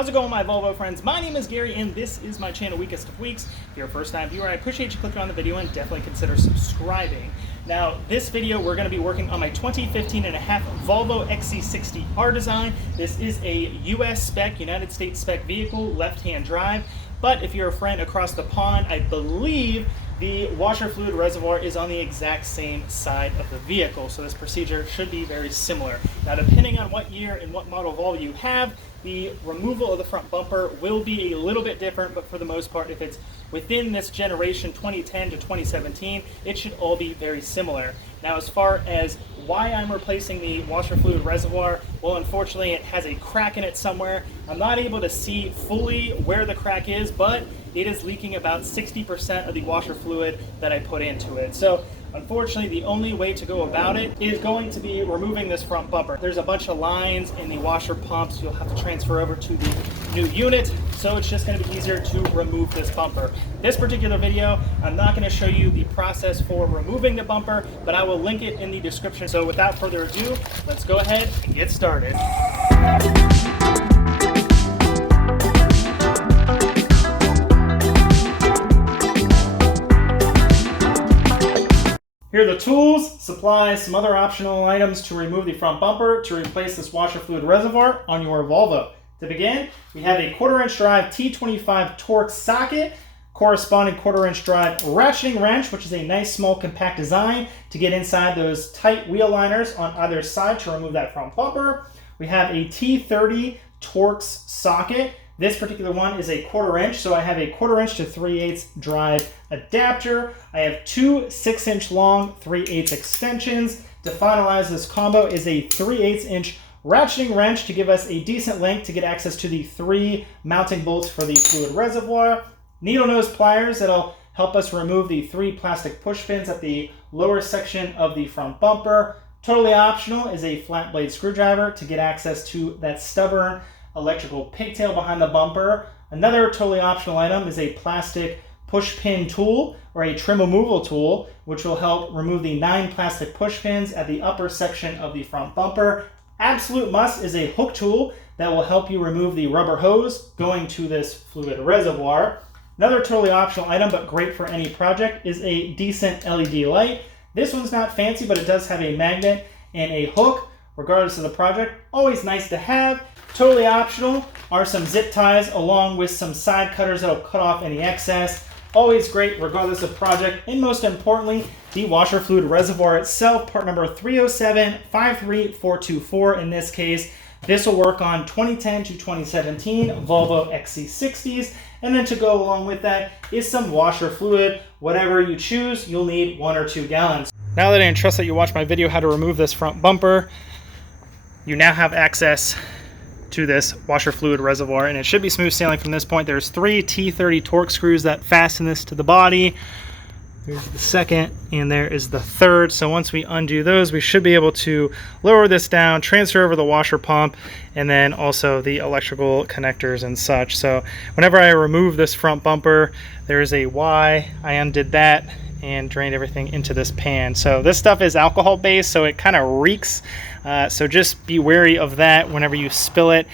How's it going, my Volvo friends? My name is Gary, and this is my channel, Weakest of Weeks. If you're a first-time viewer, I appreciate you clicking on the video and definitely consider subscribing. Now, this video, we're going to be working on my 2015 and a half Volvo XC60 R design. This is a US spec, United States spec vehicle, left-hand drive. But if you're a friend across the pond, I believe the washer fluid reservoir is on the exact same side of the vehicle, so this procedure should be very similar. Now, depending on what year and what model Volvo you have, the removal of the front bumper will be a little bit different, but for the most part, if it's within this generation, 2010 to 2017, it should all be very similar. Now, as far as why I'm replacing the washer fluid reservoir, well, unfortunately, it has a crack in it somewhere. I'm not able to see fully where the crack is, but it is leaking about 60% of the washer fluid that I put into it. So unfortunately, the only way to go about it is going to be removing this front bumper. There's a bunch of lines in the washer pumps you'll have to transfer over to the new unit, so it's just going to be easier to remove this bumper. This particular video, I'm not going to show you the process for removing the bumper, but I will link it in the description. So without further ado, let's go ahead and get started. Here are the tools, supplies, some other optional items to remove the front bumper to replace this washer fluid reservoir on your Volvo. To begin, we have a 1/4-inch drive T25 Torx socket, corresponding 1/4-inch drive ratcheting wrench, which is a nice small compact design to get inside those tight wheel liners on either side to remove that front bumper. We have a T30 Torx socket. This particular one is a 1/4-inch, so I have a 1/4-inch to 3/8 drive adapter. I have two 6-inch long 3/8 extensions. To finalize this combo is a 3/8-inch ratcheting wrench to give us a decent length to get access to the 3 mounting bolts for the fluid reservoir. Needle nose pliers that'll help us remove the 3 plastic push pins at the lower section of the front bumper. Totally optional is a flat blade screwdriver to get access to that stubborn electrical pigtail behind the bumper. Another totally optional item is a plastic push pin tool or a trim removal tool, which will help remove the 9 plastic push pins at the upper section of the front bumper. Absolute must is a hook tool that will help you remove the rubber hose going to this fluid reservoir. Another totally optional item, but great for any project, is a decent LED light. This one's not fancy, but it does have a magnet and a hook, regardless of the project. Always nice to have. Totally optional are some zip ties along with some side cutters that'll cut off any excess. Always great regardless of project. And most importantly, the washer fluid reservoir itself, part number 307-53424 in this case. This will work on 2010 to 2017 Volvo XC60s. And then to go along with that is some washer fluid. Whatever you choose, you'll need 1 or 2 gallons. Now that I trust that you watched my video how to remove this front bumper, you now have access to this washer fluid reservoir, and it should be smooth sailing from this point. There's 3 T30 Torx screws that fasten this to the body. There's the second, and there is the third. So once we undo those, we should be able to lower this down, transfer over the washer pump, and then also the electrical connectors and such. So whenever I remove this front bumper, there is a Y. I undid that and drained everything into this pan. So this stuff is alcohol based, so it kind of reeks. So just be wary of that whenever you spill it,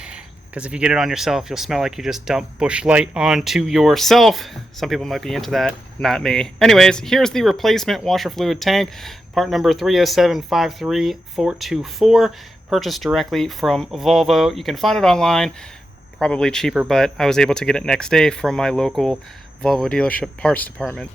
because if you get it on yourself, you'll smell like you just dumped Busch Light onto yourself. Some people might be into that, not me. Anyways, here's the replacement washer fluid tank, part number 307-53424, purchased directly from Volvo. You can find it online, probably cheaper, but I was able to get it next day from my local Volvo dealership parts department.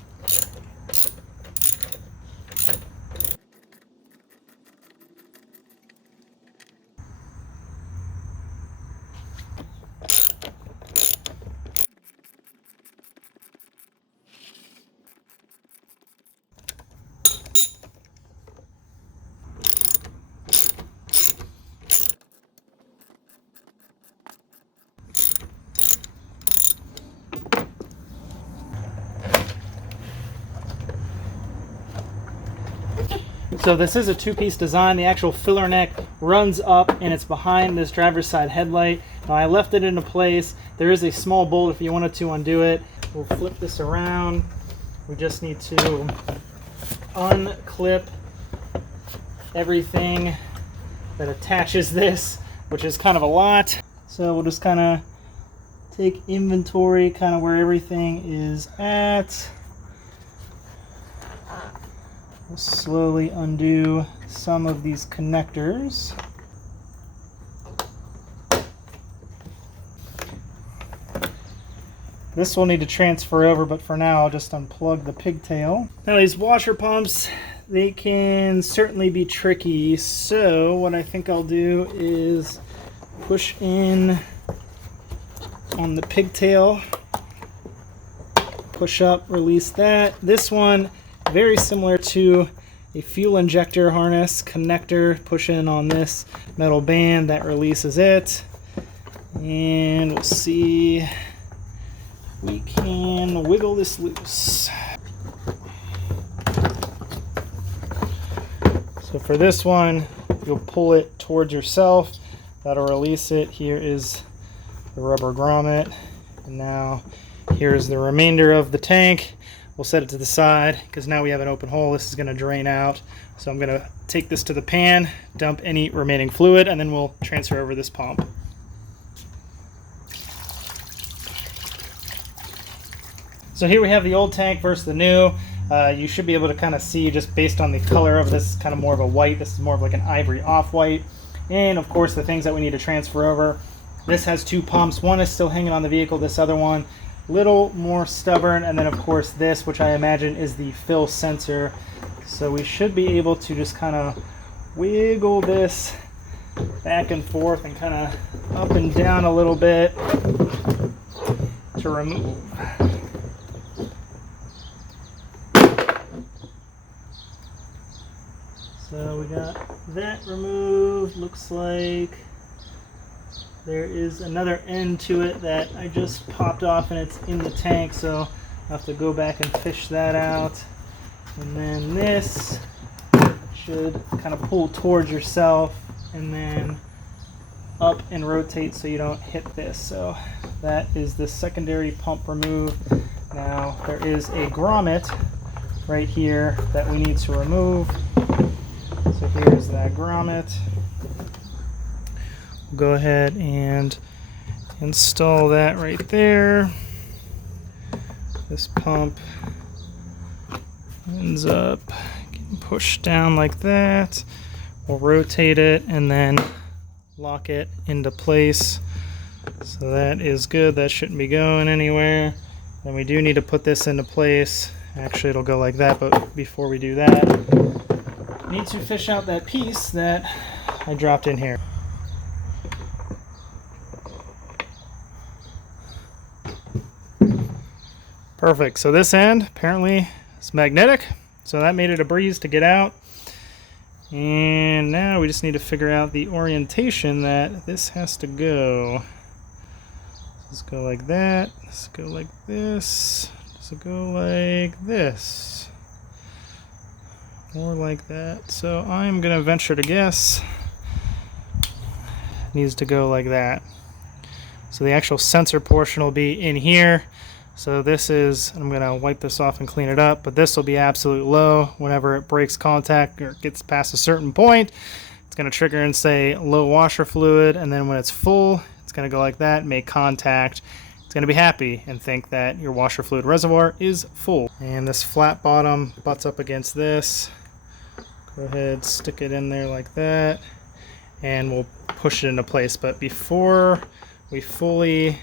So this is a 2-piece design. The actual filler neck runs up and it's behind this driver's side headlight. Now I left it into place. There is a small bolt if you wanted to undo it. We'll flip this around. We just need to unclip everything that attaches this, which is kind of a lot. So we'll just kind of take inventory, kind of where everything is at. We'll slowly undo some of these connectors. This will need to transfer over, but for now I'll just unplug the pigtail. Now these washer pumps, they can certainly be tricky, so what I think I'll do is push in on the pigtail, push up, release that. This one, very similar to a fuel injector harness connector. Push in on this metal band, that releases it, and we'll see. We can wiggle this loose. So for this one, you'll pull it towards yourself. That'll release it. Here is the rubber grommet. And now here's the remainder of the tank. We'll set it to the side because now we have an open hole. This is going to drain out. So I'm going to take this to the pan, dump any remaining fluid, and then we'll transfer over this pump. So here we have the old tank versus the new. You should be able to kind of see just based on the color of this, kind of more of a white. This is more of like an ivory off-white. And of course the things that we need to transfer over. This has two pumps. One is still hanging on the vehicle. This other one, little more stubborn. And then of course this, which I imagine is the fill sensor. So we should be able to just kind of wiggle this back and forth and kind of up and down a little bit to remove. So we got that removed. Looks like there is another end to it that I just popped off and it's in the tank, so I'll have to go back and fish that out. And then this should kind of pull towards yourself and then up and rotate so you don't hit this. So that is the secondary pump removed. Now there is a grommet right here that we need to remove. So here's that grommet. We'll go ahead and install that right there. This pump ends up getting pushed down like that. We'll rotate it and then lock it into place. So that is good. That shouldn't be going anywhere. Then we do need to put this into place. Actually, it'll go like that, but before we do that, need to fish out that piece that I dropped in here. Perfect. So this end apparently is magnetic, so that made it a breeze to get out. And now we just need to figure out the orientation that this has to go. Let's go like that. Let's go like this. Let's go like this. Or like that. So I'm going to venture to guess it needs to go like that. So the actual sensor portion will be in here. So this is, I'm going to wipe this off and clean it up, but this will be absolute low. Whenever it breaks contact or gets past a certain point, it's going to trigger and say low washer fluid, and then when it's full, it's going to go like that, make contact. It's going to be happy and think that your washer fluid reservoir is full. And this flat bottom butts up against this. Go ahead, stick it in there like that, and we'll push it into place. But before we fully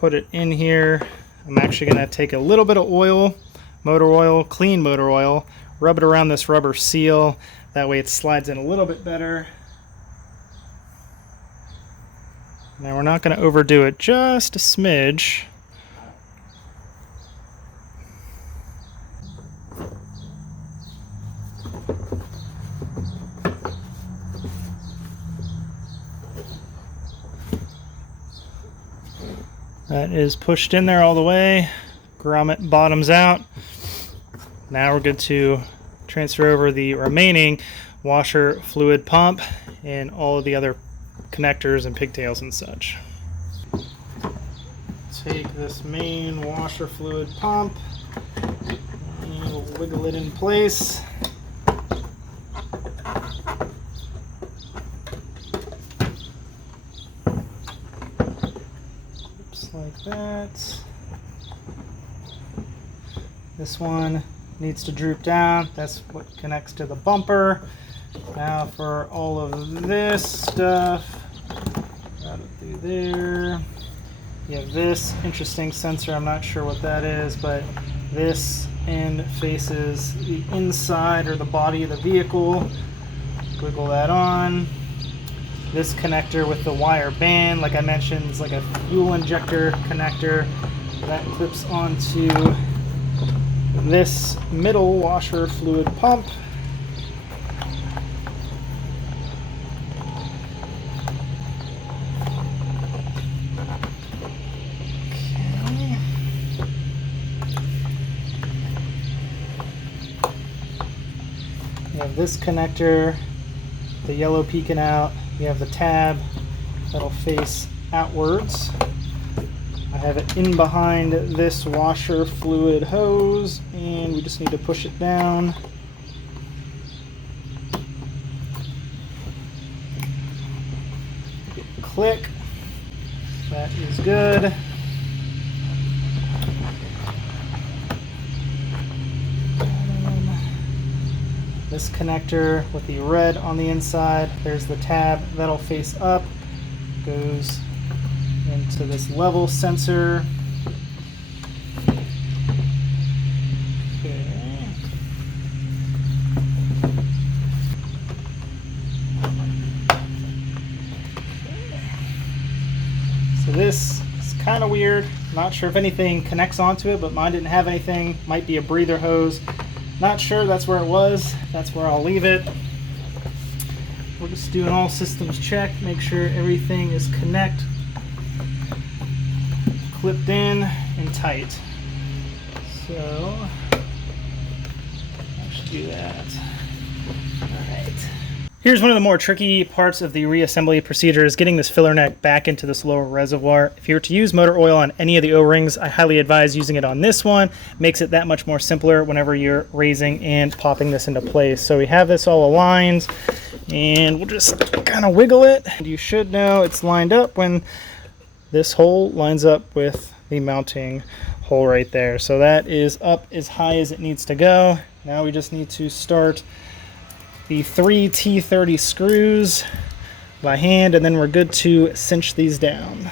put it in here, I'm actually going to take a little bit of oil, motor oil, clean motor oil, rub it around this rubber seal. That way it slides in a little bit better. Now we're not going to overdo it, just a smidge. That is pushed in there all the way. Grommet bottoms out. Now we're good to transfer over the remaining washer fluid pump and all of the other connectors and pigtails and such. Take this main washer fluid pump and we'll wiggle it in place. that. This one needs to droop down. That's what connects to the bumper. Now for all of this stuff, got it through there. You have this interesting sensor. I'm not sure what that is, but this end faces the inside or the body of the vehicle. Wiggle that on. This connector with the wire band, like I mentioned, is like a fuel injector connector. That clips onto this middle washer fluid pump. Okay. You have this connector, the yellow peeking out. You have the tab that'll face outwards. I have it in behind this washer fluid hose, and we just need to push it down. Click. That is good. This connector with the red on the inside, there's the tab that'll face up, goes into this level sensor. Okay. So this is kind of weird. Not sure if anything connects onto it, but mine didn't have anything. Might be a breather hose. Not sure, that's where it was. That's where I'll leave it. We'll just do an all systems check, make sure everything is clipped in and tight. So I should do that. All right. Here's one of the more tricky parts of the reassembly procedure is getting this filler neck back into this lower reservoir. If you were to use motor oil on any of the O-rings, I highly advise using it on this one. Makes it that much more simpler whenever you're raising and popping this into place. So we have this all aligned, and we'll just kind of wiggle it. And you should know it's lined up when this hole lines up with the mounting hole right there. So that is up as high as it needs to go. Now we just need to start the 3 T30 screws by hand, and then we're good to cinch these down.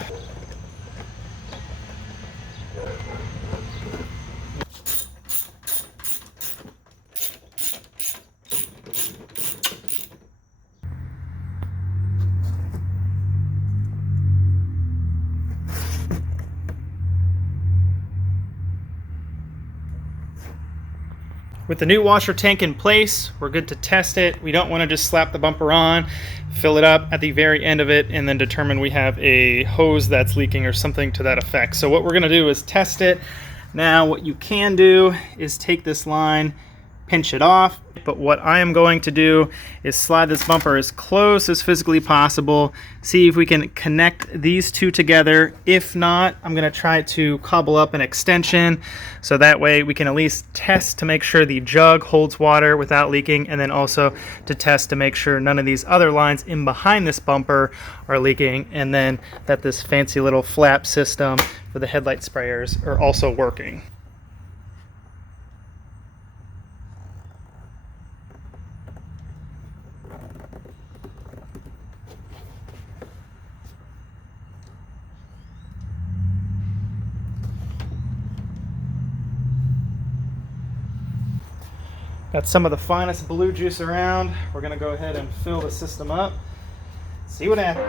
With the new washer tank in place, we're good to test it. We don't want to just slap the bumper on, fill it up at the very end of it, and then determine we have a hose that's leaking or something to that effect. So what we're going to do is test it. Now what you can do is take this line, pinch it off, but what I am going to do is slide this bumper as close as physically possible, see if we can connect these two together. If not, I'm going to try to cobble up an extension so that way we can at least test to make sure the jug holds water without leaking, and then also to test to make sure none of these other lines in behind this bumper are leaking, and then that this fancy little flap system for the headlight sprayers are also working. Got some of the finest blue juice around. We're gonna go ahead and fill the system up. See what happens.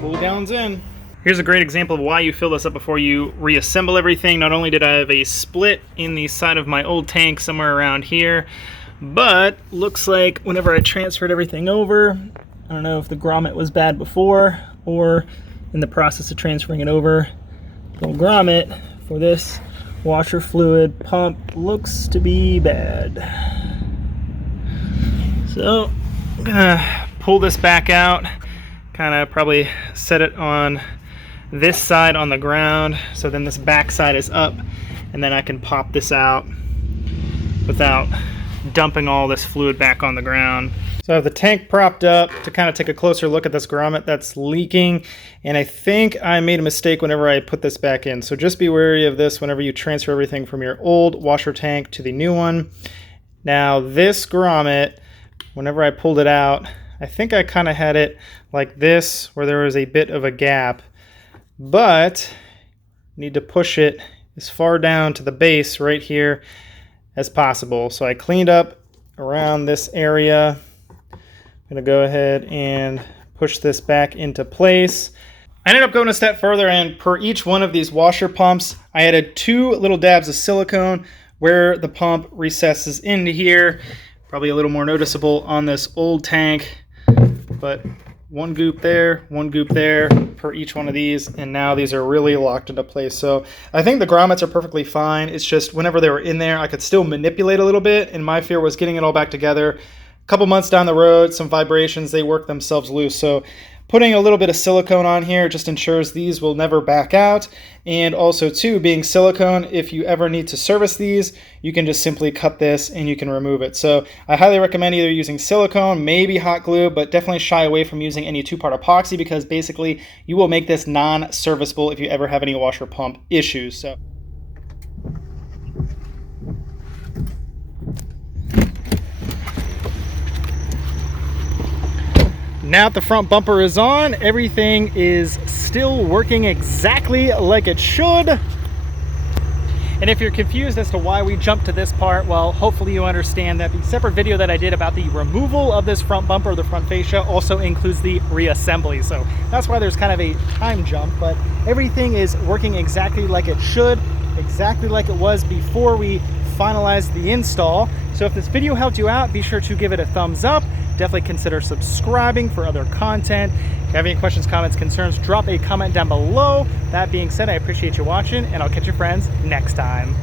Cool down's in. Here's a great example of why you fill this up before you reassemble everything. Not only did I have a split in the side of my old tank somewhere around here, but looks like whenever I transferred everything over, I don't know if the grommet was bad before or in the process of transferring it over, the grommet for this washer fluid pump looks to be bad. So I'm gonna pull this back out, kind of probably set it on this side on the ground, so then this back side is up, and then I can pop this out without dumping all this fluid back on the ground. So I have the tank propped up to kind of take a closer look at this grommet that's leaking, and I think I made a mistake whenever I put this back in. So just be wary of this whenever you transfer everything from your old washer tank to the new one. Now this grommet, whenever I pulled it out, I think I kind of had it like this, where there was a bit of a gap, but need to push it as far down to the base right here as possible. So I cleaned up around this area. I'm gonna go ahead and push this back into place. I ended up going a step further, and per each one of these washer pumps, I added 2 little dabs of silicone where the pump recesses into here. Probably a little more noticeable on this old tank, but 1 goop there, 1 goop there per each one of these, and now these are really locked into place. So I think the grommets are perfectly fine. It's just whenever they were in there, I could still manipulate a little bit, and my fear was getting it all back together. A couple months down the road, some vibrations, they work themselves loose. So putting a little bit of silicone on here just ensures these will never back out. And also too, being silicone, if you ever need to service these, you can just simply cut this and you can remove it. So I highly recommend either using silicone, maybe hot glue, but definitely shy away from using any 2-part epoxy, because basically you will make this non-serviceable if you ever have any washer pump issues. So now that the front bumper is on, everything is still working exactly like it should. And if you're confused as to why we jumped to this part, well, hopefully you understand that the separate video that I did about the removal of this front bumper, the front fascia, also includes the reassembly. So that's why there's kind of a time jump, but everything is working exactly like it should, exactly like it was before we finalized the install. So if this video helped you out, be sure to give it a thumbs up. Definitely consider subscribing for other content. If you have any questions, comments, concerns, drop a comment down below. That being said, I appreciate you watching, and I'll catch your friends next time.